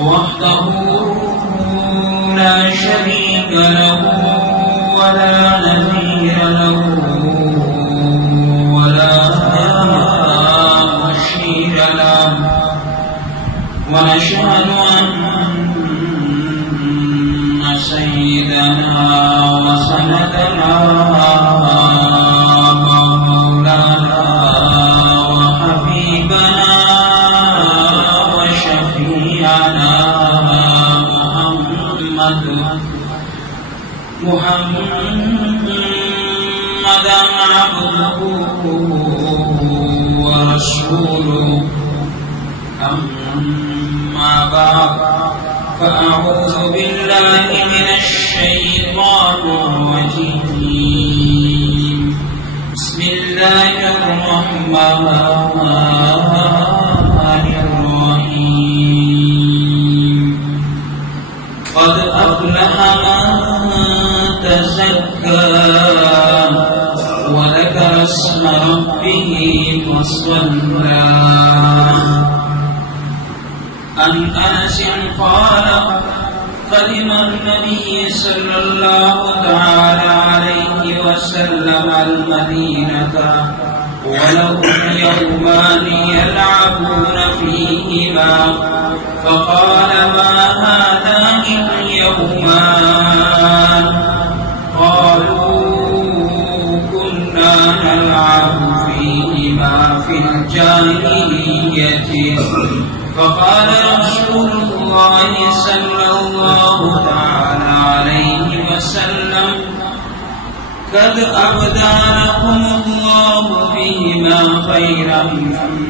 وحده لا شريك له ولا نظير له ولا مشير له ونشهد أن سيدنا وسندنا ومولانا وحبيبنا وشفيعنا محمدا عبده ورسوله. أما بعد فأعوذ بالله من الشيطان الرجيم. بسم الله الرحمن الرحيم. قد أفلح من تزكى وذكر اسم ربه فصلى. عن أنس قال قدم النبي صلى الله تعالى عليه وسلم المدينة ولهم يومان يلعبون فيهما فقال ما هذان اليومان؟ قالوا كنا نلعب فيهما في الجاهلية. فقال رسول الله صلى الله تعالى عليه وسلم قد أبدى لكم الله بهما خيرا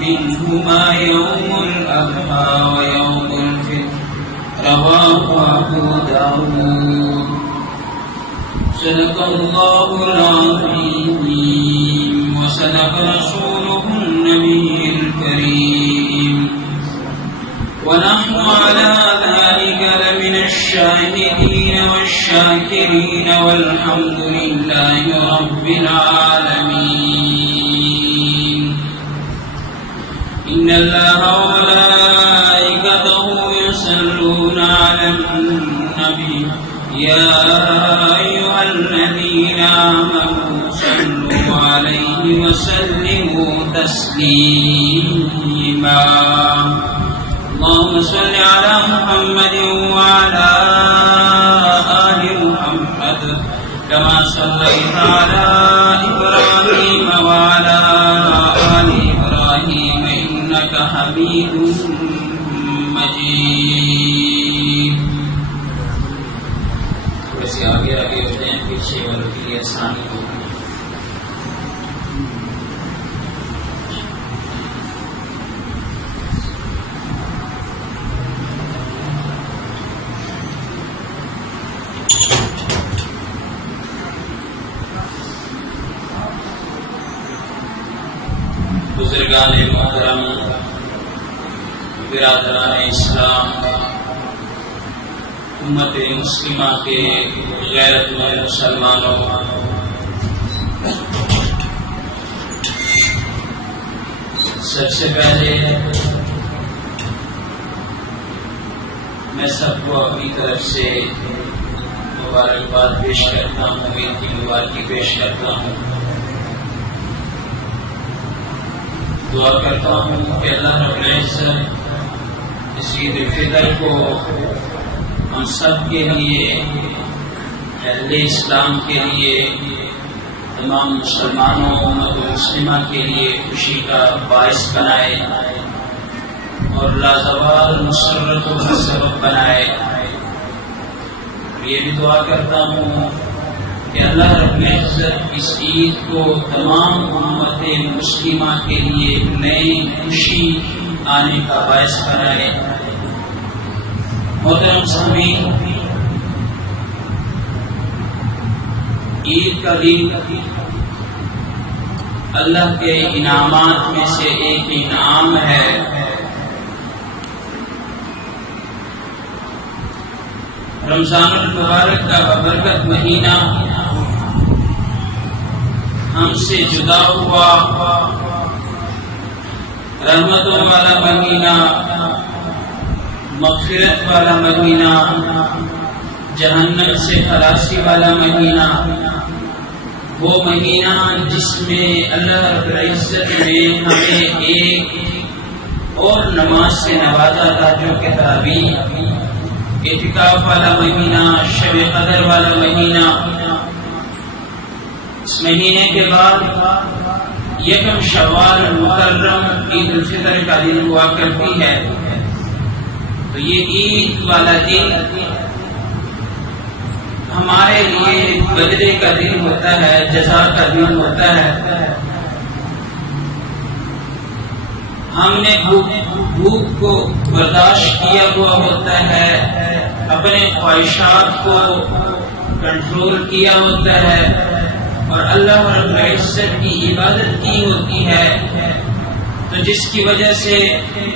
منهما يوم الأضحى ويوم الفطر. رواه أبو داود. صدق الله العظيم وصدق رسوله النبي الكريم ونحن على ذلك لمن الشاهدين والشاكرين والحمد لله رب العالمين. إن الله وملائكته يصلون على النبي يا أيها الذين آمنوا صلوا عليه وسلموا تسليما. اللهم صل على محمد وعلى آل محمد كما صليت على إبراهيم وعلى آل إبراهيم إنك حميد مجيد. ویسے آگے آگے ہوتے ہیں پیچھے والوں کے لیے آسانی ہوگی. بزرگان محترم، برادران اسلام، امت مسلمہ کے غیرت مند مسلمانوں، سب سے پہلے میں سب کو اپنی طرف سے مبارکباد پیش کرتا ہوں، عید کی مبارکی پیش کرتا ہوں. دعا کرتا ہوں کہ اللہ رب العزت اس عید الفطر کو ہم سب کے لیے، اہل اسلام کے لیے، تمام مسلمانوں امت مسلمہ کے لیے خوشی کا باعث بنائے اور لازوال مسرت و سبب بنائے. یہ بھی دعا کرتا ہوں کہ اللہ رب العزت اس عید کو تمام امت مسلمہ کے لیے نئی خوشی آنے کا باعث بنائے. محترم سامعین، عید کا دن اللہ کے انعامات میں سے ایک انعام ہے. رمضان المبارک کا ببرکت مہینہ ہم سے جدا ہوا، رحمتوں والا مہینہ مغفرت والا مہینہ، جہنم سے خلاصی والا مہینہ، وہ مہینہ جس میں اللہ رب العزت نے ہمیں ایک اور نماز سے نوازا تھا جو کہ تراویح، اعتکاف والا مہینہ، شب قدر والا مہینہ۔ اس مہینے کے بعد یکم شوال محرم عید الفطر کا دن ہوا کرتی ہے، تو یہ عید والا دن ہمارے لیے بدلے کا دن ہوتا ہے، جزا کا دن ہوتا ہے۔ ہم نے بھوک کو برداشت کیا ہوا ہوتا ہے، اپنے خواہشات کو کنٹرول کیا ہوتا ہے اور اللہ رب العزت کی عبادت کی ہوتی ہے، تو جس کی وجہ سے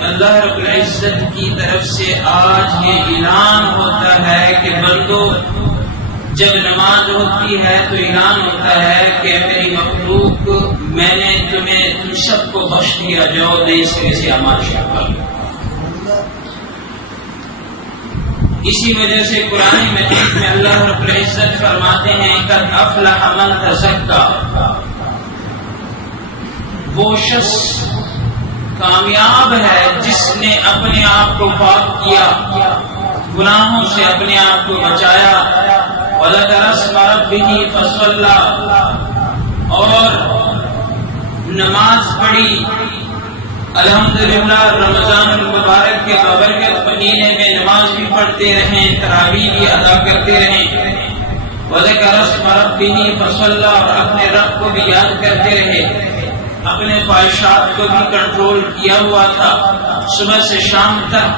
اللہ رب العزت کی طرف سے آج یہ اعلان ہوتا ہے کہ بندو جب نماز ہوتی ہے تو اعلان ہوتا ہے کہ میری مخلوق میں نے تم سب کو بخش دیا، جاؤ نئے سرے سے اعمال شروع کرو۔ اسی وجہ سے قرآن مجید میں اللہ رب العزت فرماتے ہیں قد افلح من تزکا، وہ شخص کامیاب ہے جس نے اپنے آپ کو پاک کیا، گناہوں سے اپنے آپ کو بچایا، وَذَكَرَ اسْمَ رَبِّهِ فَصَلَّى، اور نماز پڑھی۔ الحمدللہ رمضان المبارک کے بابرکت مہینے میں نماز بھی پڑھتے رہیں، تراویح بھی ادا کرتے رہیں۔ وَذَكَرَ اسْمَ رَبِّهِ فَصَلَّى، اور اپنے رب کو بھی یاد کرتے رہے، اپنے خواہشات کو بھی کنٹرول کیا ہوا تھا، صبح سے شام تک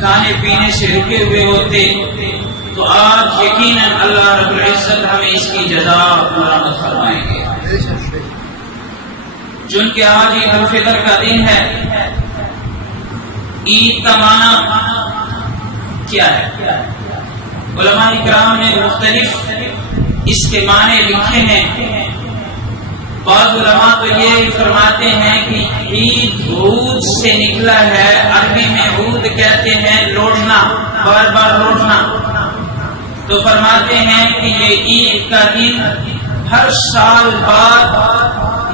کھانے پینے سے رکے ہوئے ہوتے، تو آج یقیناً اللہ رب العزت ہمیں اس کی جزا مرحمت فرمائیں گے۔ چونکہ آج عید الفطر کا دن ہے، عید کا معنی کیا ہے؟ علماء کرام نے مختلف اس کے معنی لکھے ہیں۔ بعض علماء تو یہ فرماتے ہیں کہ عید عود سے نکلا ہے، عربی میں عود کہتے ہیں لوٹنا، بار بار لوٹنا، تو فرماتے ہیں کہ یہ عید کا دن ہر سال بعد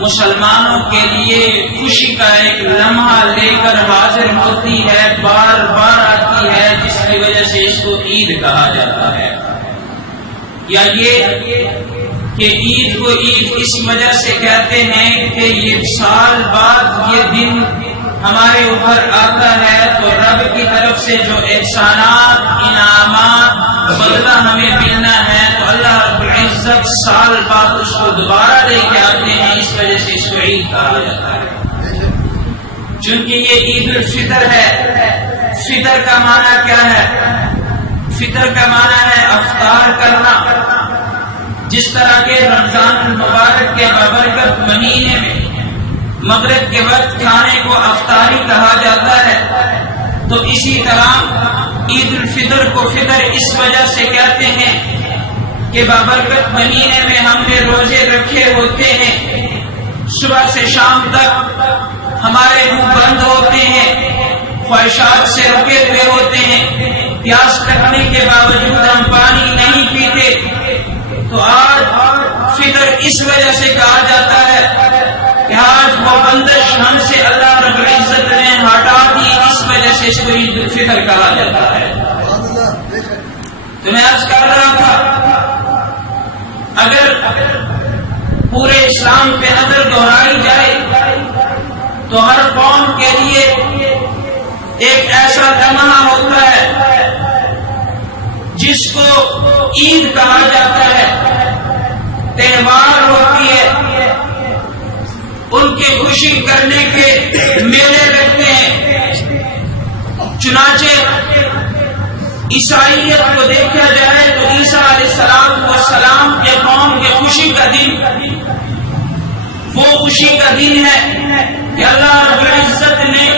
مسلمانوں کے لیے خوشی کا ایک لمحہ لے کر حاضر ہوتی ہے، بار بار آتی ہے، جس کی وجہ سے اس کو عید کہا جاتا ہے۔ یا یہ کہ عید کو عید اس وجہ سے کہتے ہیں کہ یہ سال بعد یہ دن ہمارے اوپر آتا ہے، تو رب کی طرف سے جو احسانات، انعامات، بدلہ ہمیں ملنا ہے، تو اللہ رب العزت سال بعد اس کو دوبارہ لے کے آتے ہیں، اس وجہ سے اس کو عید کہا جاتا ہے۔ چونکہ یہ عید الفطر ہے، فطر کا معنی کیا ہے؟ فطر کا معنی ہے افطار کرنا، جس طرح کے رمضان المبارک کے بابرکت مہینے میں مغرب کے وقت کھانے کو افطاری کہا جاتا ہے، تو اسی طرح عید الفطر کو فطر اس وجہ سے کہتے ہیں کہ بابرکت مہینے میں ہم نے روزے رکھے ہوتے ہیں، صبح سے شام تک ہمارے منہ بند ہوتے ہیں، خواہشات سے رکے ہوئے ہوتے ہیں، پیاس لگنے کے باوجود ہم پانی نہیں پیتے، تو آج فطر اس وجہ سے کہا جاتا ہے کہ آج وہ بندش ہم سے اللہ رب العزت نے ہٹا دی، اس وجہ سے اس کو عید الفطر کہا جاتا ہے۔ تو میں عرض کر رہا تھا، اگر پورے اسلام پہ نظر دہرائی جائے تو ہر قوم کے لیے ایک ایسا لمحہ ہوتا ہے جس کو عید کہا جاتا ہے، تہوار ہوتی ہے، ان کے خوشی کرنے کے میلے لگتے ہیں۔ چنانچہ عیسائیت کو دیکھا جائے تو عیسیٰ علیہ السلام کے قوم کے خوشی کا دن وہ خوشی کا دن ہے کہ اللہ رب العزت نے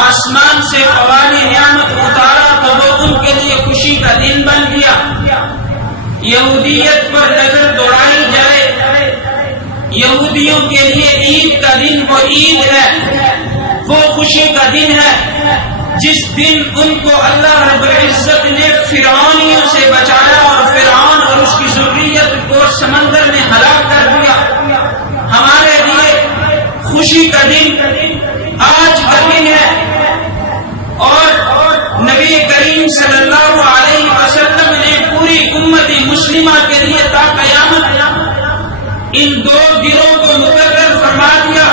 آسمان سے فوال نعمت اتارا، تو وہ ان کے لیے خوشی کا دن بن گیا۔ یہودیت پر نظر دوڑائی جائے، یہودیوں کے لیے عید کا دن وہ عید ہے، وہ خوشی کا دن ہے جس دن ان کو اللہ رب العزت نے فرعونیوں سے بچایا اور فرعون اور اس کی ذریت کو سمندر میں ہلاک کر دیا، ہمارے لیے خوشی کا دن آج کا دن ہے۔ اور نبی کریم صلی اللہ علیہ وسلم نے پوری امت مسلمہ کے لیے تا قیامت ان دو دنوں کو مقرر فرما دیا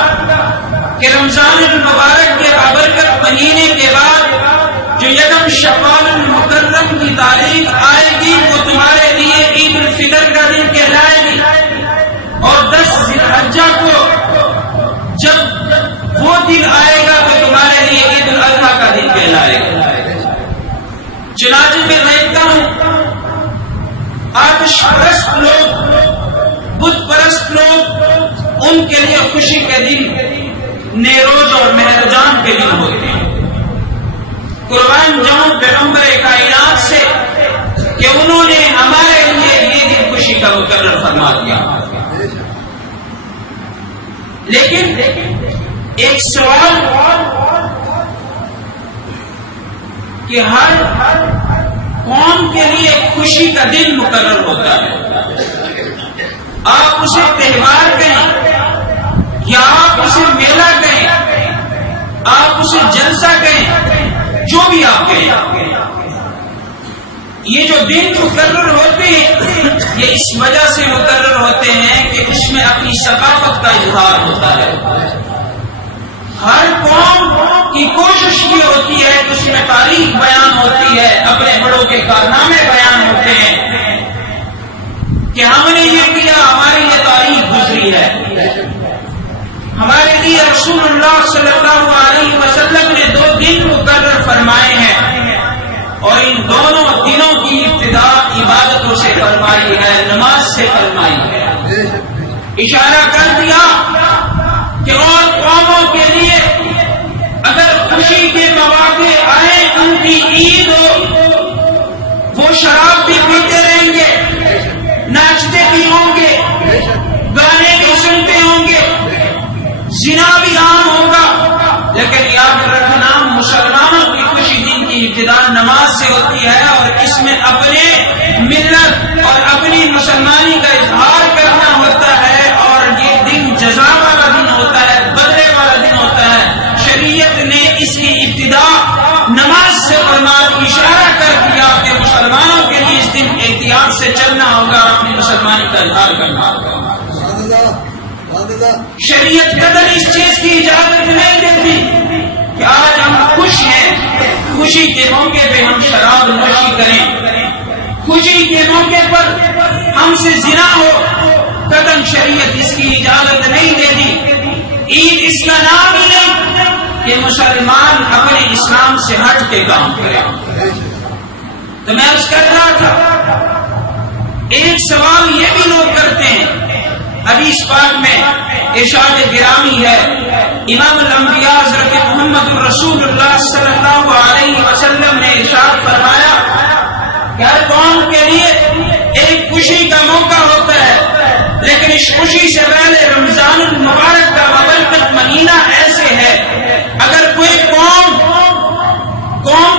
کہ رمضان المبارک کے بابرکت مہینے کے بعد جو یکم شوال المکرم کی تاریخ آئے گی وہ تمہارے لیے عید الفطر کا دن کہلائے گی، اور 10 ذی الحجہ کو جب وہ دن آئے گا تو تمہارے لیے عید الاضحیٰ کا دن کہلائے گا۔ چنانچہ میں دیکھتا ہوں آتش پرست لوگ، بت پرست لوگ، ان کے لیے خوشی کے دن نیروز اور مہرجان کے دن ہوتے ہیں۔ قربان جاؤں پیغمبر کائنات سے کہ انہوں نے ہمارے لیے یہ دن خوشی کا مقرر فرما دیا۔ لیکن ایک سوال کہ ہر قوم کے لیے خوشی کا دن مقرر ہوتا ہے، آپ اسے تہوار کہیں یا آپ اسے میلہ کہیں، آپ اسے جلسہ کہیں، جو بھی آپ کہیں، یہ جو دن مقرر ہوتے ہیں یہ اس وجہ سے مقرر ہوتے ہیں کہ اس میں اپنی ثقافت کا اظہار ہوتا ہے۔ ہر قوم کی کوشش یہ ہوتی ہے کہ اس میں تاریخ بیان ہوتی ہے، اپنے بڑوں کے کارنامے بیان ہوتے ہیں کہ ہم نے یہ کیا، ہماری یہ تاریخ گزری ہے۔ ہمارے لیے رسول اللہ صلی اللہ علیہ وسلم نے 2 دن مقرر فرمائے ہیں، اور ان دونوں دنوں کی ابتدا عبادتوں سے فرمائی ہے، نماز سے فرمائی ہے۔ اشارہ کر دیا کہ اور قوموں کے لیے اگر خوشی کے مواقع آئے، ان کی عید ہو، وہ شراب بھی پیتے رہیں گے، ناچتے بھی ہوں گے، گانے بھی سنتے ہوں گے، زنا بھی عام ہوگا، لیکن یاد رکھنا مسلمانوں کی خوشی دن کی ابتدا نماز سے ہوتی ہے، اور اس میں اپنے ملت اور اپنی مسلمانی کا اظہار کرنا ہوتا ہے، اور یہ دن جزا والا دن ہوتا ہے، بدلے والا دن ہوتا ہے۔ شریعت نے اس کی ابتدا نماز سے فرما اشارہ کر دیا کہ مسلمانوں کے لیے اس دن احتیاط سے چلنا ہوگا، اپنی مسلمانی کا اظہار کرنا ہوگا۔ شریعت قدر اس چیز کی اجازت نہیں دیتی کہ آج ہم خوش ہیں، خوشی کے موقع پہ ہم شراب نوشی کریں، خوشی کے موقع پر ہم سے زنا ہو، قدم شریعت اس کی اجازت نہیں دیتی۔ عید اس کا نام ہی نہیں کہ مسلمان اپنے اسلام سے ہٹ کے کام کرے۔ تو میں اس کر رہا تھا، ایک سوال یہ بھی لوگ کرتے ہیں، حدیث پاک میں ارشاد گرامی ہے، امام الانبیاء حضرت محمد رسول اللہ صلی اللہ علیہ وسلم نے ارشاد فرمایا کہ ہر قوم کے لیے ایک خوشی کا موقع ہوتا ہے، لیکن اس خوشی سے پہلے رمضان المبارک کا بابرکت مہینہ ایسے ہے، اگر کوئی قوم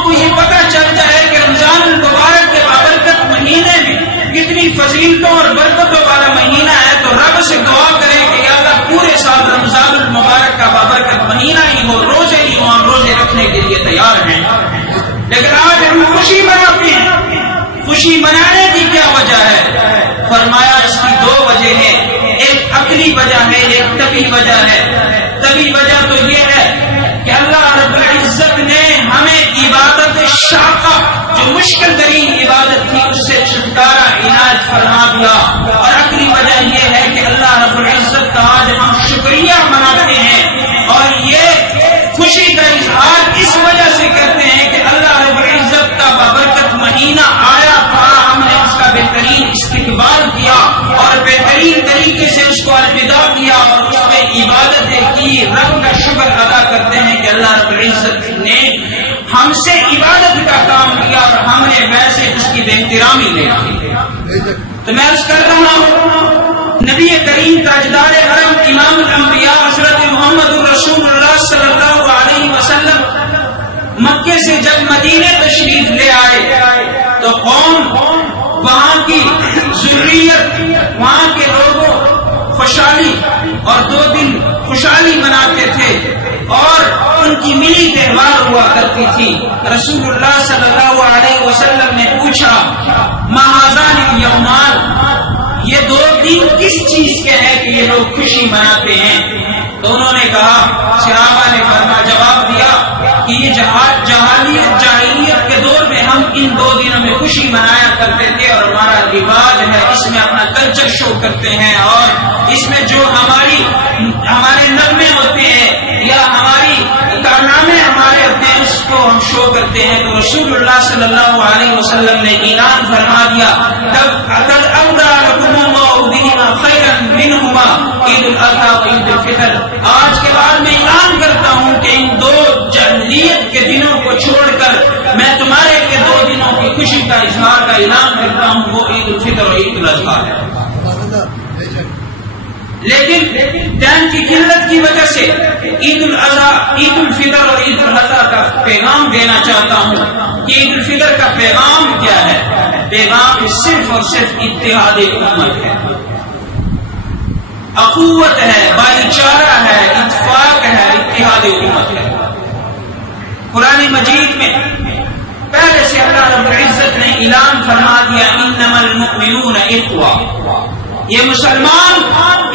کو یہ پتہ چل جائے کہ رمضان المبارک کے بابرکت مہینے میں کتنی فضیلتوں اور برکتوں والا مہینہ ہے، تو رب سے دعا کرے کہ یا اللہ پورے سال رمضان المبارک کا بابرکت مہینہ ہی ہو، روزے ہی ہوں، ہم روزے رکھنے کے لیے تیار ہیں۔ لیکن آج ہم خوشی مناتے ہیں، خوشی منانے کی کیا وجہ ہے؟ فرمایا اس کی 2 وجہ ہیں، ایک عقلی وجہ ہے، ایک طبی وجہ ہے۔ طبی وجہ تو یہ ہے کہ اللہ رب العزت نے ہمیں عبادت شاقہ جو مشکل ترین عبادت تھی اس سے چھٹکارا عنایت فرما دیا، اور عقلی وجہ یہ ہے کہ اللہ رب العزت کا آج ہم شکریہ مناتے ہیں، اور یہ خوشی کا اظہار اس وجہ سے کرتے ہیں کہ اللہ رب العزت کا بابرکت مہینہ آیا تھا، ہم نے اس کا بہترین استقبال کیا اور بہترین طریقے سے اس کو الوداع کیا، اور اس میں عبادتیں کی، رب کا شکر ادا کرتے ہیں کہ اللہ رب العزت نے ہم سے عبادت کا کام کیا اور ہم نے ویسے اس کی بہترامی لے کی۔ تو میں عرض کر رہا ہوں، نبی کریم تاجدار حرم امام الانبیاء حضرت محمد رسول اللہ صلی اللہ علیہ وسلم مکے سے جب مدینے تشریف لے آئے تو قوم وہاں کی ذریت وہاں کے لوگوں خوشحالی اور 2 دن خوشحالی مناتے تھے اور ان کی ملی تہوار ہوا کرتی تھی. رسول اللہ صلی اللہ علیہ وسلم نے پوچھا مہاذان الیومان، یہ 2 دن کس چیز کے ہیں کہ یہ لوگ خوشی مناتے ہیں؟ تو انہوں نے کہا، صحابہ نے جواب دیا کہ یہ جاہلیت کے دور میں ہم ان 2 دنوں میں خوشی منایا کرتے تھے اور ہمارا رواج ہے، اس میں اپنا کلچر شو کرتے ہیں اور اس میں جو ہمارے نغمے ہوتے ہیں یا ہماری کارنامے ہمارے ہوتے ہیں اس کو ہم شو کرتے ہیں. تو رسول اللہ صلی اللہ علیہ وسلم نے اعلان فرما دیا، عید الاضحیٰ و عید الفطر. آج کے بعد میں اعلان کرتا ہوں کہ ان 2 جاہلیت کے دنوں کو چھوڑ کر میں تمہارے لیے 2 دنوں کی خوشی کا اظہار کا اعلان کرتا ہوں، وہ عید الفطر اور عید الاضحیٰ ہے. لیکن ٹائم کی قلت کی وجہ سے عید الاضحیٰ، عید الفطر اور عید الاضحیٰ کا پیغام دینا چاہتا ہوں کہ عید الفطر کا پیغام کیا ہے؟ پیغام صرف اور صرف اتحاد امت ہے، اخوت ہے، بھائی چارہ ہے، اتفاق ہے، اتحاد امت ہے. قرآن مجید میں پہلے سے اللہ رب العزت نے اعلان فرما دیا انما المؤمنون اخوہ، یہ مسلمان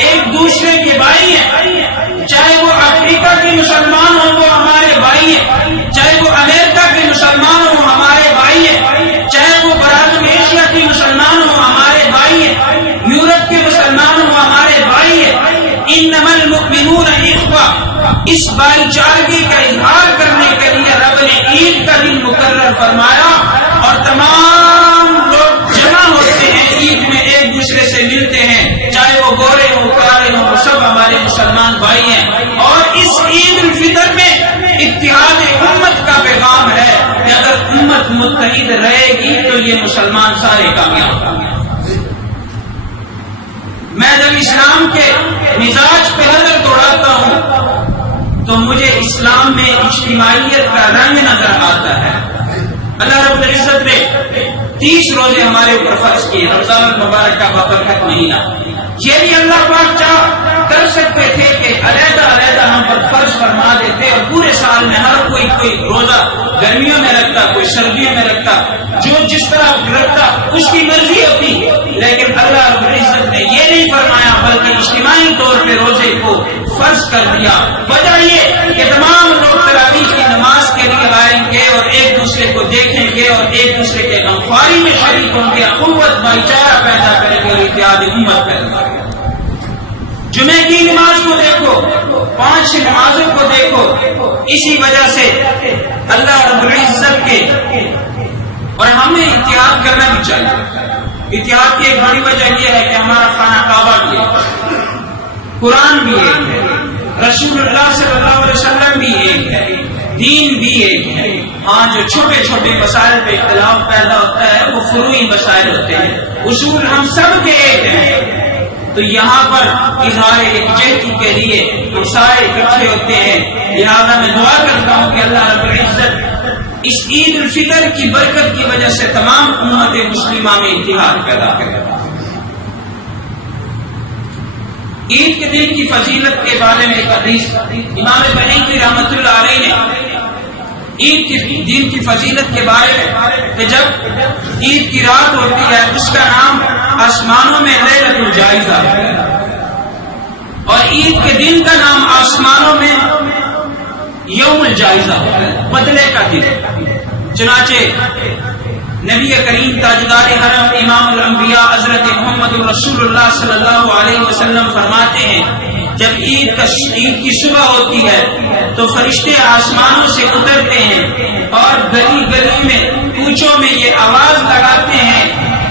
ایک دوسرے کے بھائی ہیں، چاہے وہ افریقہ کے مسلمان ہوں وہ ہمارے بھائی ہیں، چاہے وہ امریکہ کے مسلمان ہوں ہمارے بھائی ہیں، چاہے وہ براعظم ایشیا کے مسلمان ہوں ہمارے بھائی ہیں، یورپ کے مسلمان ہوں ہمارے بھائی ہیں. انما المؤمنون اخوہ، اس بھائی چارگی کا اظہار کرنے کے لیے رب نے عید کا دن مقرر فرمایا اور تمام لوگ جمع ہوتے ہیں عید میں، ایک دوسرے سے ملتے ہیں، چاہے وہ گورے ہوں کالے ہوں، وہ سب ہمارے مسلمان بھائی ہیں. اور اس عید الفطر میں اتحاد امت کا پیغام ہے کہ اگر امت متحد رہے گی تو یہ مسلمان سارے کامیاب ہوں گے. میں جب اسلام کے مزاج پہ نظر دوڑاتا ہوں تو مجھے اسلام میں اجتماعیت کا رنگ نظر آتا ہے. اللہ رب العزت نے 30 روزے ہمارے اوپر فرض کیے، رمضان المبارک کا بابرکت مہینہ. یہ بھی اللہ پاک چاہ کر سکتے تھے کہ علیحدہ علیحدہ ہم پر فرض فرما دیتے اور پورے سال میں ہر کوئی روزہ گرمیوں میں رکھتا، کوئی سردیوں میں رکھتا، جو جس طرح رکھتا اس کی مرضی ہوتی. لیکن اللہ رب العزت نے یہ نہیں فرمایا بلکہ اجتماعی طور پہ روزے کو فرض کر دیا. وجہ یہ کہ تمام لوگ تراویح کی نماز کے لیے آئیں گے اور ایک دوسرے کو دیکھیں گے اور ایک دوسرے کے غمخواری میں شریک ہوں گے، اخوت بھائی چارہ پیدا کریں گے اور اتحاد امت پیدا کریں گے. جمعے کی نماز کو دیکھو، 5 نمازوں کو دیکھو، اسی وجہ سے اللہ رب العزت کے اور ہمیں اتحاد کرنا بھی چاہیے. اتحاد کی ایک بڑی وجہ یہ ہے کہ ہمارا خانہ کعبہ بھی ہے، قرآن بھی ایک ہے، رسول اللہ صلی اللہ علیہ وسلم بھی ایک ہے، دین بھی ایک ہے. ہاں جو چھوٹے چھوٹے مسائل پہ اختلاف پیدا ہوتا ہے وہ فروعی مسائل ہوتے ہیں، اصول ہم سب کے ایک ہیں. تو یہاں پر اظہار یکجہتی کے لیے ہم سارے اکٹھے ہوتے ہیں. لہذا میں دعا کرتا ہوں کہ اللہ رب العزت اس عید الفطر کی برکت کی وجہ سے تمام امت مسلمہ میں اتحاد پیدا کرے. عید کے دن کی فضیلت کے بارے میں ایک حدیث امام بحیقی رحمۃ اللہ علیہ نے عید کے دن کی فضیلت کے بارے میں کہ جب عید کی رات ہوتی ہے اس کا نام آسمانوں میں لیلۃ الجائزہ ہے اور عید کے دن کا نام آسمانوں میں یوم الجائزہ ہے، بدلے کا دن. چنانچہ نبی کریم تاجدار حرم امام الانبیاء حضرت محمد رسول اللہ صلی اللہ علیہ وسلم فرماتے ہیں جب عید کی صبح ہوتی ہے تو فرشتے آسمانوں سے اترتے ہیں اور گلی گلی میں کوچوں میں یہ آواز لگاتے ہیں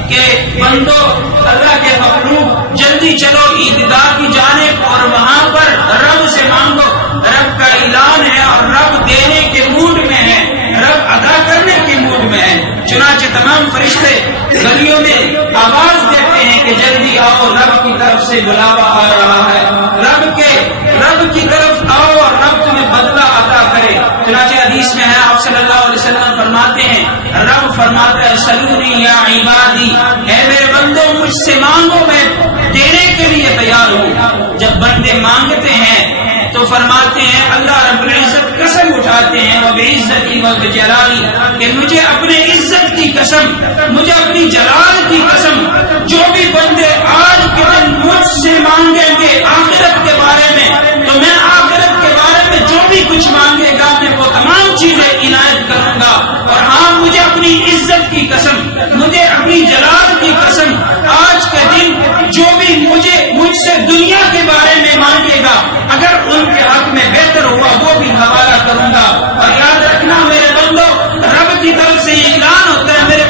کہ بندو اللہ کے مخلوق جلدی چلو عیدگاہ کی جانب اور وہاں پر رب سے مانگو. رب کا اعلان ہے اور رب دینے کے موڈ میں ہے، رب ادا کرنے کے موڈ میں ہے. چنانچہ تمام فرشتے گلیوں میں آواز دیتے ہیں کہ جلدی آؤ، رب کی طرف سے بلاوا آ رہا ہے، رب کی طرف آؤ اور رب تمہیں بدلہ عطا کرے. چنانچہ حدیث میں ہے آپ صلی اللہ علیہ وسلم رب فرماتا ہے سلونی یا عبادی، اے میرے بندو مجھ سے مانگو میں دینے کے لیے تیار ہوں۔ جب بندے مانگتے ہیں تو فرماتے ہیں اللہ رب العزت قسم اٹھاتے ہیں وبعزتی وبجلالی، کہ مجھے اپنے عزت کی قسم، مجھے اپنی جلال کی قسم، جو بھی بندے آج کے دن مجھ سے مانگیں گے آخرت کے بارے میں، تو میں آخرت کے بارے میں جو بھی کچھ مانگے گا میں وہ تمام چیزیں عنایت کروں گا۔ اور ہاں مجھے اپنی عزت کی قسم، مجھے اپنی جلال کی قسم، آج کے دن جو بھی مجھ سے دنیا کے بارے میں مانگے گا اگر ان کے حق میں بہتر ہوا وہ بھی حوالہ کروں گا۔ اور یاد رکھنا میرے بندو، رب کی طرف سے یہ اعلان ہوتا ہے میرے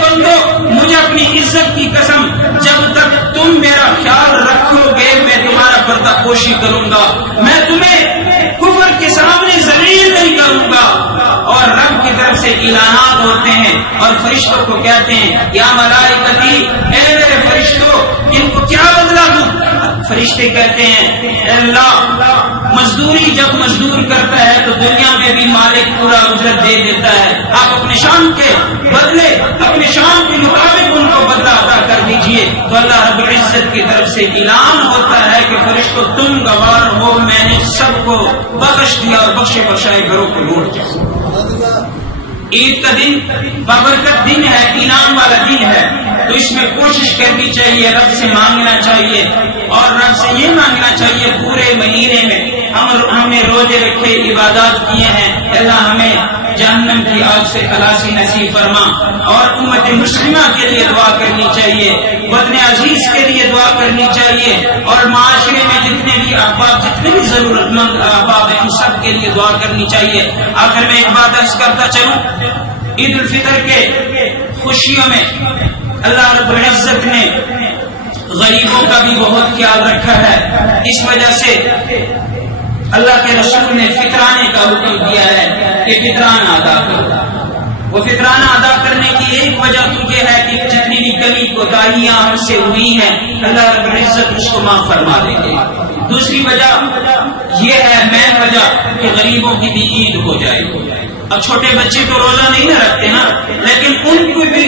بندو مجھے اپنی عزت کی قسم، جب تک تم میرا خیال رکھو گے میں تمہارا پردہ پوشی کروں گا، میں تمہیں کفر کے سامنے ذلیل نہیں کروں گا۔ اور رب کی طرف سے اعلانات ہوتے ہیں اور فرشتوں کو کہتے ہیں یا ملائکتی، اے میرے فرشتوں ان کو کیا بدلہ دوں؟ فرشتے کہتے ہیں اے اللہ مزدوری جب مزدور کرتا ہے تو دنیا میں بھی مالک پورا اجرت دے دیتا ہے، آپ اپنے شان کے بدلے اپنے شان کے مطابق ان کو بدلہ عطا کر دیجئے۔ تو اللہ رب العزت کی طرف سے اعلان ہوتا ہے کہ فرشتوں تم گوار ہو، میں نے سب کو بخش دیا اور بخشے بخشائے گھروں کو لوٹ جاؤ۔ عید کا دن بابرکت دن ہے، انعام والا دن ہے، تو اس میں کوشش کرنی چاہیے، رب سے مانگنا چاہیے اور رب سے یہ مانگنا چاہیے پورے مہینے میں ہم نے روزے رکھے عبادات کیے ہیں، اللہ ہمیں جہنم کی آگ سے خلاصی نصیب فرما۔ اور امت مسلمہ کے لیے دعا کرنی چاہیے، وطن عزیز کے لیے دعا کرنی چاہیے، اور معاشرے میں جتنے بھی احباب جتنے بھی ضرورت مند احباب ہیں ان سب کے لیے دعا کرنی چاہیے۔ آخر میں ایک بات عرض کرتا چلوں، عید الفطر کے خوشیوں میں اللہ رب العزت نے غریبوں کا بھی بہت خیال رکھا ہے، اس وجہ سے اللہ کے رسول نے فطرانے کا حکم دیا ہے کہ فطرانہ ادا کرو۔ وہ فطرانہ ادا کرنے کی ایک وجہ تو یہ ہے کہ جتنی بھی کمی کوتاہیاں ہم سے ہوئی ہیں اللہ رب العزت اس کو معاف فرما دیں گے۔ دوسری وجہ یہ ہے مین وجہ کہ غریبوں کی بھی عید ہو جائے۔ اب چھوٹے بچے تو روزہ نہیں نہ رکھتے نا، لیکن ان کو بھی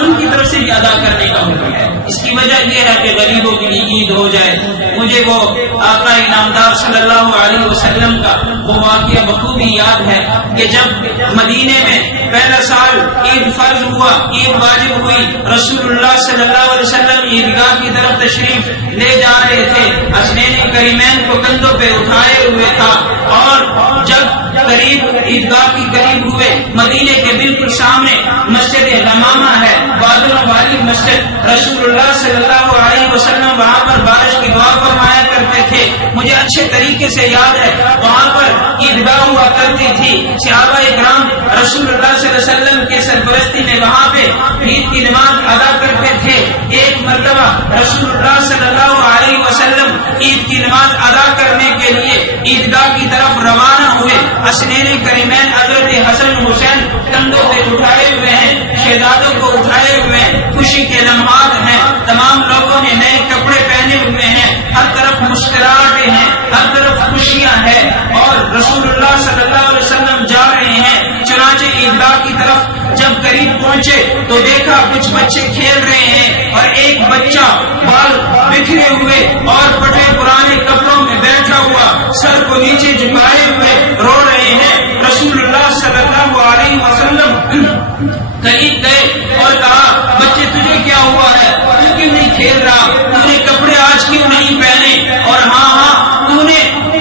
ان کی طرف سے بھی ادا کرنے کا حکم ہے۔ اس کی وجہ یہ ہے کہ غریبوں کی بھی عید ہو جائے۔ مجھے وہ آقا انعامدار صلی اللہ علیہ وسلم کا وہ واقعہ بخوبی یاد ہے کہ جب مدینے میں پہلا سال عید فرض ہوا، عید واجب ہوئی، رسول اللہ صلی اللہ علیہ وسلم عیدگاہ کی طرف تشریف لے جا رہے تھے، حسنین کریمین کو کندھوں پہ اٹھائے ہوئے تھا، اور جب قریب عیدگاہ کی قریب ہوئے، مدینے کے بالکل سامنے مسجد حمامہ ہے، بادلوں والی مسجد، رسول اللہ صلی اللہ علیہ وسلم وہاں پر بارش کی دعا فرمایا کرتے تھے۔ مجھے اچھے طریقے سے یاد ہے وہاں پر عیدگاہ ہوا کرتی تھی، صحابہ اکرام رسول اللہ صلی اللہ علیہ وسلم کے سرپرستی میں وہاں پہ عید کی نماز ادا کرتے تھے۔ ایک مرتبہ رسول اللہ صلی اللہ علیہ وسلم عید کی نماز ادا کرنے کے لیے عیدگاہ کی طرف روانہ ہوئے، حسنین کریمین حضرت حسن حسین کندھوں پہ اٹھائے ہوئے ہیں، شہزادوں کو اٹھائے ہوئے ہیں، خوشی کے لمحات ہیں، تمام لوگوں نے نئے کپڑے پہنے ہوئے ہیں، ہر طرف مسکراہٹیں ہیں، ہر طرف خوشیاں ہیں، اور رسول اللہ صلی اللہ علیہ وسلم جا رہے ہیں۔ چنانچہ عیدگاہ کی طرف جب قریب پہنچے تو دیکھا کچھ بچے کھیل رہے ہیں، اور ایک بچہ بال بکھرے ہوئے اور پھٹے پرانے کپڑوں میں بیٹھا ہوا سر کو نیچے جھکائے ہوئے رو رہے ہیں۔ رسول اللہ صلی اللہ علیہ وسلم قریب گئے اور کہا بچے تجھے کیا ہوا ہے، تو کیوں نہیں کھیل رہا، تو نے کپڑے آج کیوں نہیں پہنے، اور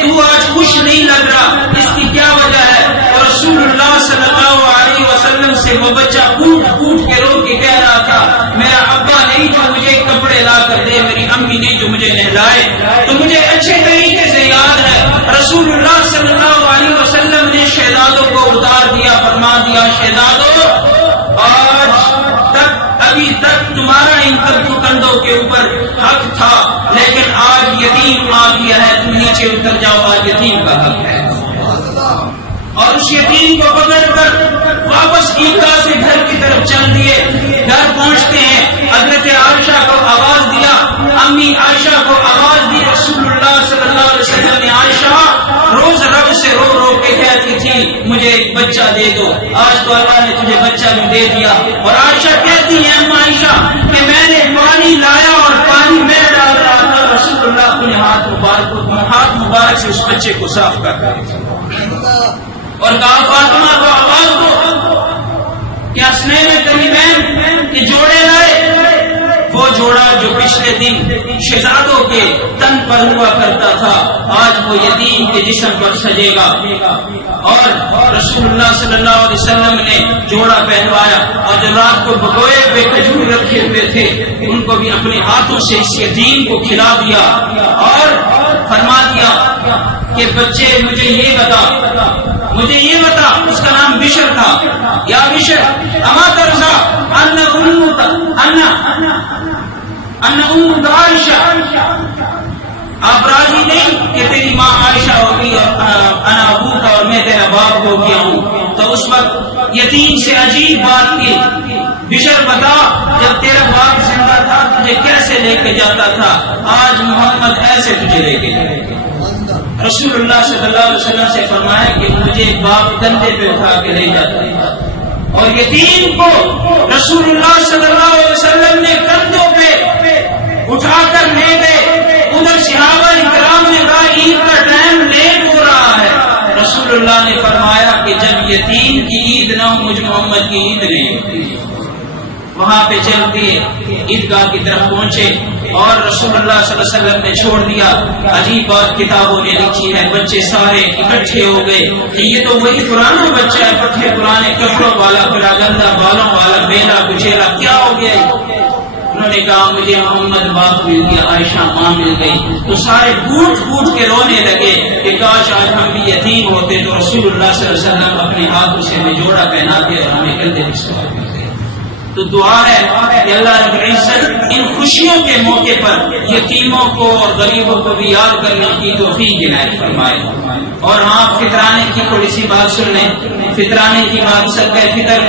تو آج خوش نہیں لگ رہا، اس کی کیا وجہ ہے؟ اور رسول اللہ صلی اللہ علیہ وسلم سے وہ بچہ کوٹ کوٹ کے رو کے کہہ رہا تھا میرا ابا نہیں جو مجھے کپڑے لا کر دے، میری امی نہیں جو مجھے نہلائے۔ تو مجھے اچھے طریقے سے یاد ہے رسول اللہ صلی اللہ علیہ وسلم نے شہزادوں کو اتار دیا، فرما دیا شہزادوں آج تک ابھی تک تمہارا ان کندھوں کے اوپر حق تھا، لیکن آج یتیم آ گیا ہے، تم نیچے اتر جاؤ، آج یتیم کا حق ہے۔ اور اس یتیم کو پکڑ کر واپس عیدگاہ سے گھر کی طرف چل دیے۔ گھر پہنچتے ہیں، حضرت عائشہ کو آواز دیا، امی عائشہ کو آواز دی، رسول اللہ صلی اللہ علیہ وسلم نے عائشہ روز رب سے رو رو کے کہتی تھی تھی مجھے ایک بچہ دے دو، آج تو اللہ نے تجھے بچہ بھی دے دیا۔ اور عائشہ کہتی ہے عائشہ کہ میں نے پانی لایا اور پانی میں ڈال رہا تھا، رسول اللہ اپنے ہاتھ مبارک سے اس بچے کو صاف کر رہے تھے اور کہا فاطمہ کو آواز دو کیا حسنین کریمین کے جوڑے لائے، وہ جوڑا جو پچھلے دن شہزادوں کے تن پر ہوا کرتا تھا آج وہ یتیم کے جسم پر سجے گا۔ اور رسول اللہ صلی اللہ علیہ وسلم نے جوڑا پہنوایا اور جو رات کو بگوئے ہوئے کھجور رکھے ہوئے تھے ان کو بھی اپنے ہاتھوں سے اس یتیم کو کھلا دیا اور فرما دیا کہ بچے مجھے یہ بتا، اس کا نام بشر تھا، یا بشر اما ترضا ان امک عائشہ، آپ راضی نہیں کہ تیری ماں عائشہ ہوگی اور انا ابوک اور میں تیرا باپ ہو گیا ہوں؟ تو اس وقت یتیم سے عجیب بات کی، بشر بتا جب تیرا باپ زندہ تھا تجھے کیسے لے کے جاتا تھا، آج محمد ایسے تجھے لے کے جائے گا۔ رسول اللہ صلی اللہ علیہ وسلم سے فرمایا کہ مجھے باپ کندھے پہ اٹھا کے لے جاتا ہے، اور یتیم کو رسول اللہ صلی اللہ علیہ وسلم نے کندھوں پہ اٹھا کر لے گئے۔ ادھر صحابہ کرام نے کہا عید کا ٹائم لیٹ ہو رہا ہے، رسول اللہ نے فرمایا کہ جب یتیم کی عید نہ ہو مجھ محمد کی عید نہیں ہوتی۔ وہاں پہ چل کے عیدگاہ کی طرف پہنچے اور رسول اللہ صلی اللہ علیہ وسلم نے چھوڑ دیا۔ عجیب بات کتابوں نے لکھی ہے، بچے سارے اکٹھے ہو گئے کہ یہ تو وہی پرانا بچہ ہے، پٹھے پرانے کپڑوں والا، پھرا گندا بالوں والا، بیلا کچیلا، کیا ہو گیا؟ انہوں نے کہا مجھے محمد باپ مل گیا، عائشہ ماں مل گئی۔ تو سارے پھوٹ کے رونے لگے کہ کاش آج ہم بھی یتیم ہوتے تو رسول اللہ صلی اللہ علیہ وسلم اپنے ہاتھوں سے ہمیں جوڑا پہناتے اور ہمیں کندھے پہ سوار کرتے۔ تو دعا ہے کہ اللہ رب العزت ان خوشیوں کے موقع پر یتیموں کو اور غریبوں کو بھی یاد کرنے کی توفیق عنایت فرمائے۔ اور ہاں فطرانے کی تھوڑی سی بات سن لیں۔ فطرانے کی بات صدقہ فطر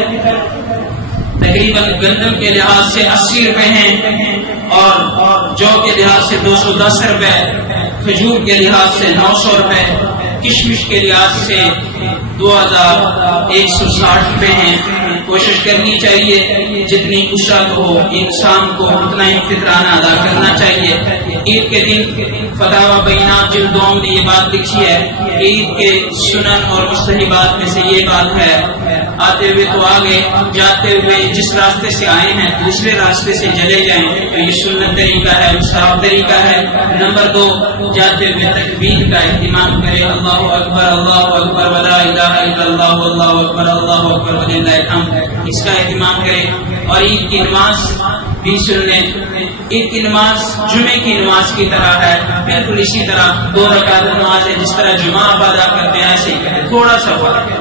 تقریباً گندم کے لحاظ سے 80 روپے ہیں اور جو کے لحاظ سے 210 روپے، کھجور کے لحاظ سے 900 روپے، کشمش کے لحاظ سے 2160 روپے ہیں۔ کوشش کرنی چاہیے جتنی وسعت ہو انسان کو اتنا ہی فطرانہ ادا کرنا چاہیے۔ عید کے دن فتاوی بینات جلد 2 نے یہ بات لکھی ہے کہ عید کے سنن اور مستحبات میں سے یہ بات ہے، آتے ہوئے تو آگے، جاتے ہوئے جس راستے سے آئے ہیں دوسرے راستے سے چلے جائیں تو یہ سنت طریقہ ہے، مستحب طریقہ ہے۔ نمبر 2، جاتے ہوئے تکبیر کا اہتمام کرے، اللہ اکبر ولا الہ الا اللہ، اللہ اکبر وللہ الحمد، اس کا اہتمام کرے۔ اور عید کی نماز بھی سن لیں۔ عید کی نماز جمعے کی نماز کی طرح ہے، بالکل اسی طرح 2 رکعت نماز ہے، جس طرح جمعہ آپ ادا کرتے ہیں ایسے ہی کریں، تھوڑا سا فرق ہے۔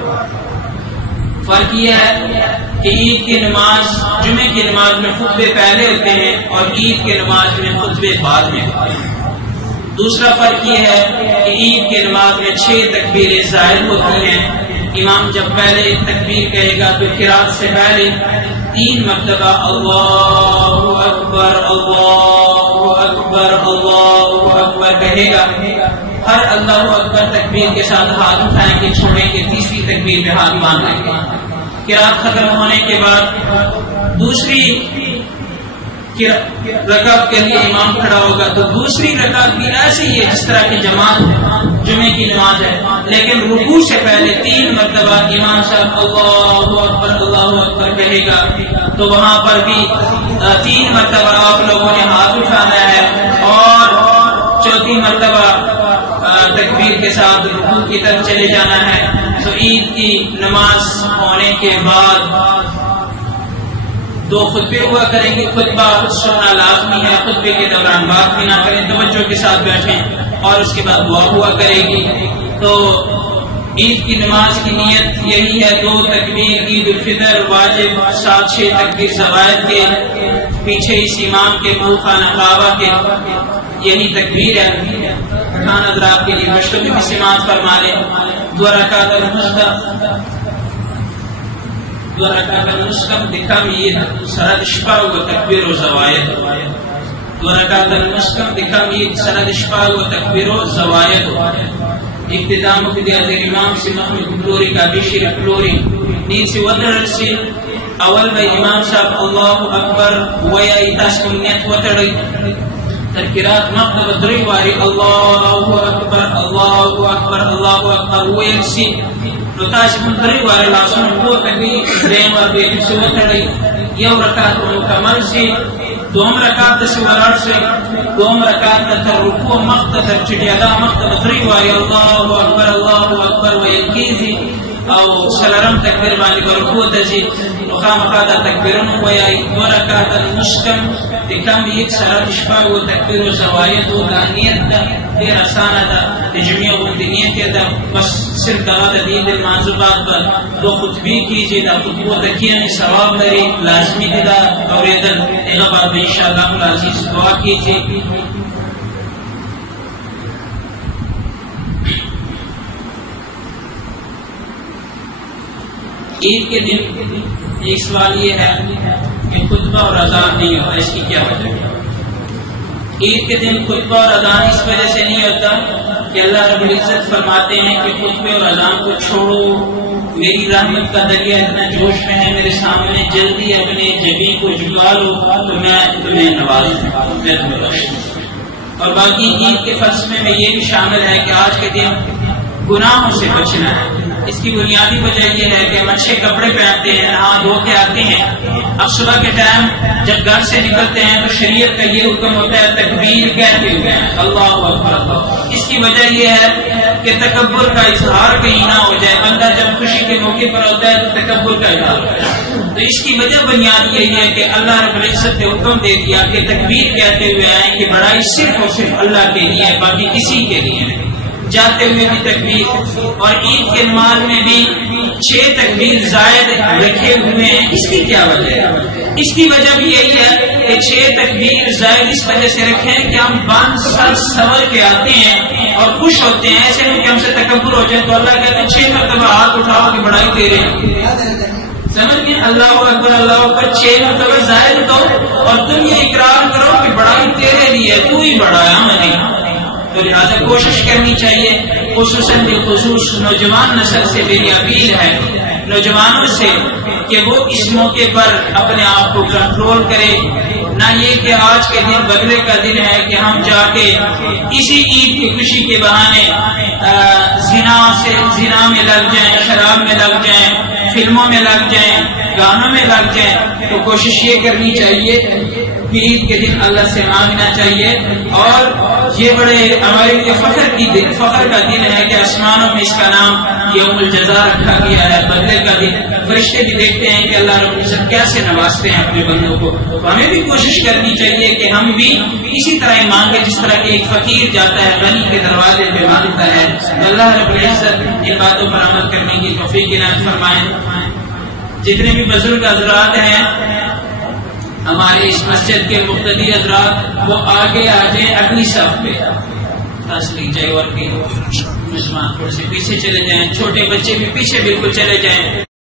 فرق یہ ہے کہ عید کی نماز جمعے کی نماز میں خطبے پہلے ہوتے ہیں اور عید کی نماز میں خطبے بعد میں ہوتے ہیں۔ دوسرا فرق یہ ہے کہ عید کی نماز میں 6 تکبیریں زائد ہوتی ہیں۔ امام جب پہلے تکبیر کہے گا تو قرات سے پہلے 3 مرتبہ اللہ اکبر اللہ اکبر اللہ اکبر کہے گا۔ ہر اللہ اکبر تکبیر کے ساتھ ہاتھ اٹھائیں گے، چھوڑیں گے، تیسری تکبیر میں ہاتھ باندھیں گے۔ قرات ختم ہونے کے بعد دوسری رکعت کے لیے امام کھڑا ہوگا تو دوسری رکعت بھی ایسے ہی ہے جس طرح کی جماعت جمعے کی نماز ہے، لیکن رکوع سے پہلے 3 مرتبہ امام صاحب اللہ اکبر کہے گا تو وہاں پر بھی 3 مرتبہ آپ لوگوں نے ہاتھ اٹھانا ہے اور چوتھی مرتبہ تکبیر کے ساتھ رکوع کی طرف چلے جانا ہے۔ تو عید کی نماز ہونے کے بعد 2 خطبے ہوا کریں گے، خطبہ سننا لازمی ہے، خطبے کے دوران بات بھی نہ کریں، توجہ کے ساتھ بیٹھیں، اور اس کے بعد دعا ہوا کرے گی۔ تو عید کی نماز کی نیت یہی ہے، 2 تکبیر عید الفطر واجب، 7-6 تکبیر زوائد کے، پیچھے اس امام کے منہ خانہ کعبہ کے، یہی تکبیر ہے۔ پٹھان حضرات کے لیے مشکل کی سماعت فرما لیں۔ 2 رکعت المسلم دکھا بھی یہ سرد شپا و تکبیر و زوائد، 2 رکعت المسلم دکھا بھی سرد شپا و تکبیر و زوائد۔ ابتدا مبتدئ امام سے مخلوق پلوری کا بشیر پلوری نیت سے وطر سے اول با امام صاحب اللہ اکبر ویا تاسکو نیت وطڑی تذکرات مقتب دری واری اللہ اکبر اللہ اکبر اللہ اکبر ویل سی تاسکو دری واری لاسون کو تکبیر دریم اور بیم سے وطڑی یو رکعت مکمل سے دوم رکعت سے ورار سے دوم رکعت تر رکوع مقتب چٹیادا مقتب دری واری اللہ اکبر ویل کیزی او سلرم تکبیر بانی برکوع تزی وخام خادا تکبیرن ویائی دو رکعت مشکم دکم ایک سرات شپا و تکبیر و زوایت و نیت دا دیر آسانا دا تجمیع و نیت دا بس صرف دا دید المعذوبات با دو خطبی کیجی دا خطبو تکیانی ثواب لری لازمی دا اوریدن اغبار انشاءاللہ العزیز دعا کیجی. عید کے دن ایک سوال یہ ہے کہ خطبہ اور اذان نہیں ہوتا، اس کی کیا وجہ ہے؟ عید کے دن خطبہ اور اذان اس وجہ سے نہیں ہوتا کہ اللہ رب العزت فرماتے ہیں کہ خطبے اور اذان کو چھوڑو، میری رحمت کا دریا اتنا جوش میں ہے میرے سامنے، جلدی اپنے جبی کو جھکا لو تو میں تمہیں نوازوں. اور باقی عید کے فلسفے میں یہ بھی شامل ہے کہ آج کے دن گناہوں سے بچنا ہے. اس کی بنیادی وجہ یہ ہے کہ ہم اچھے کپڑے پہنتے ہیں، نہا دھو کے آتے ہیں، اب صبح کے ٹائم جب گھر سے نکلتے ہیں تو شریعت کا یہ حکم ہوتا ہے تکبیر کہتے ہوئے اللہ اکبر. اس کی وجہ یہ ہے کہ تکبر کا اظہار کہیں نہ ہو جائے. بندہ جب خوشی کے موقع پر ہوتا ہے تو تکبر کا اظہار ہوتا ہے. تو اس کی وجہ بنیاد یہی ہے کہ اللہ رب العزت نے حکم دے دیا کہ تکبیر کہتے ہوئے آئیں کہ بڑائی صرف اور صرف اللہ کے لیے، باقی کسی کے لیے نہیں. جاتے ہوئے بھی تکبیر، اور عید کے نماز میں بھی 6 تکبیر زائد رکھے ہوئے ہیں. اس کی کیا وجہ ہے؟ اس کی وجہ بھی یہی ہے کہ 6 تکبیر زائد اس وجہ سے رکھے ہیں کہ ہم باندھ سر سور کے آتے ہیں اور خوش ہوتے ہیں، ایسے نہیں کہ ہم سے تکبر ہو جائے. تو اللہ کہتے ہیں 6 مرتبہ ہاتھ اٹھاؤ کہ بڑائی تیرے. سمجھ گئے؟ اللہ اکبر اللہ اکبر 6 مرتبہ زائد دو اور تم یہ اقرار کرو کہ بڑائی تیرے لیے، تو ہی بڑا ہے، ہم نہیں. تو لہٰذا کوشش کرنی چاہیے، خصوصاً بالخصوص نوجوان نسل سے میری اپیل ہے نوجوانوں سے کہ وہ اس موقع پر اپنے آپ کو کنٹرول کرے. نہ یہ کہ آج کے دن بدلے کا دن ہے کہ ہم جا کے اسی عید کی خوشی کے بہانے زنا میں لگ جائیں، شراب میں لگ جائیں، فلموں میں لگ جائیں، گانوں میں لگ جائیں. تو کوشش یہ کرنی چاہیے کہ عید کے دن اللہ سے مانگنا چاہیے. اور یہ بڑے ہمارے لیے فخر کا دن ہے کہ آسمانوں میں اس کا نام یوم الجزا رکھا گیا ہے، بدلے کا دن. فرشتے بھی دیکھتے ہیں کہ اللہ رب العزت کیسے نوازتے ہیں اپنے بندوں کو. تو ہمیں بھی کوشش کرنی چاہیے کہ ہم بھی اسی طرح ہی مانگے جس طرح کہ ایک فقیر جاتا ہے غنی کے دروازے پہ مانگتا ہے. اللہ رب العزت ان باتوں پر عمل کرنے کی توفیق عنایت فرمائے. جتنے بھی بزرگ حضرات ہیں ہمارے اس مسجد کے مقتدی حضرات، وہ آگے آ جائیں اگلی صف پہ تسلیم جائے، اور مسلمان تھوڑے سے پیچھے چلے جائیں، چھوٹے بچے بھی پیچھے بالکل چلے جائیں.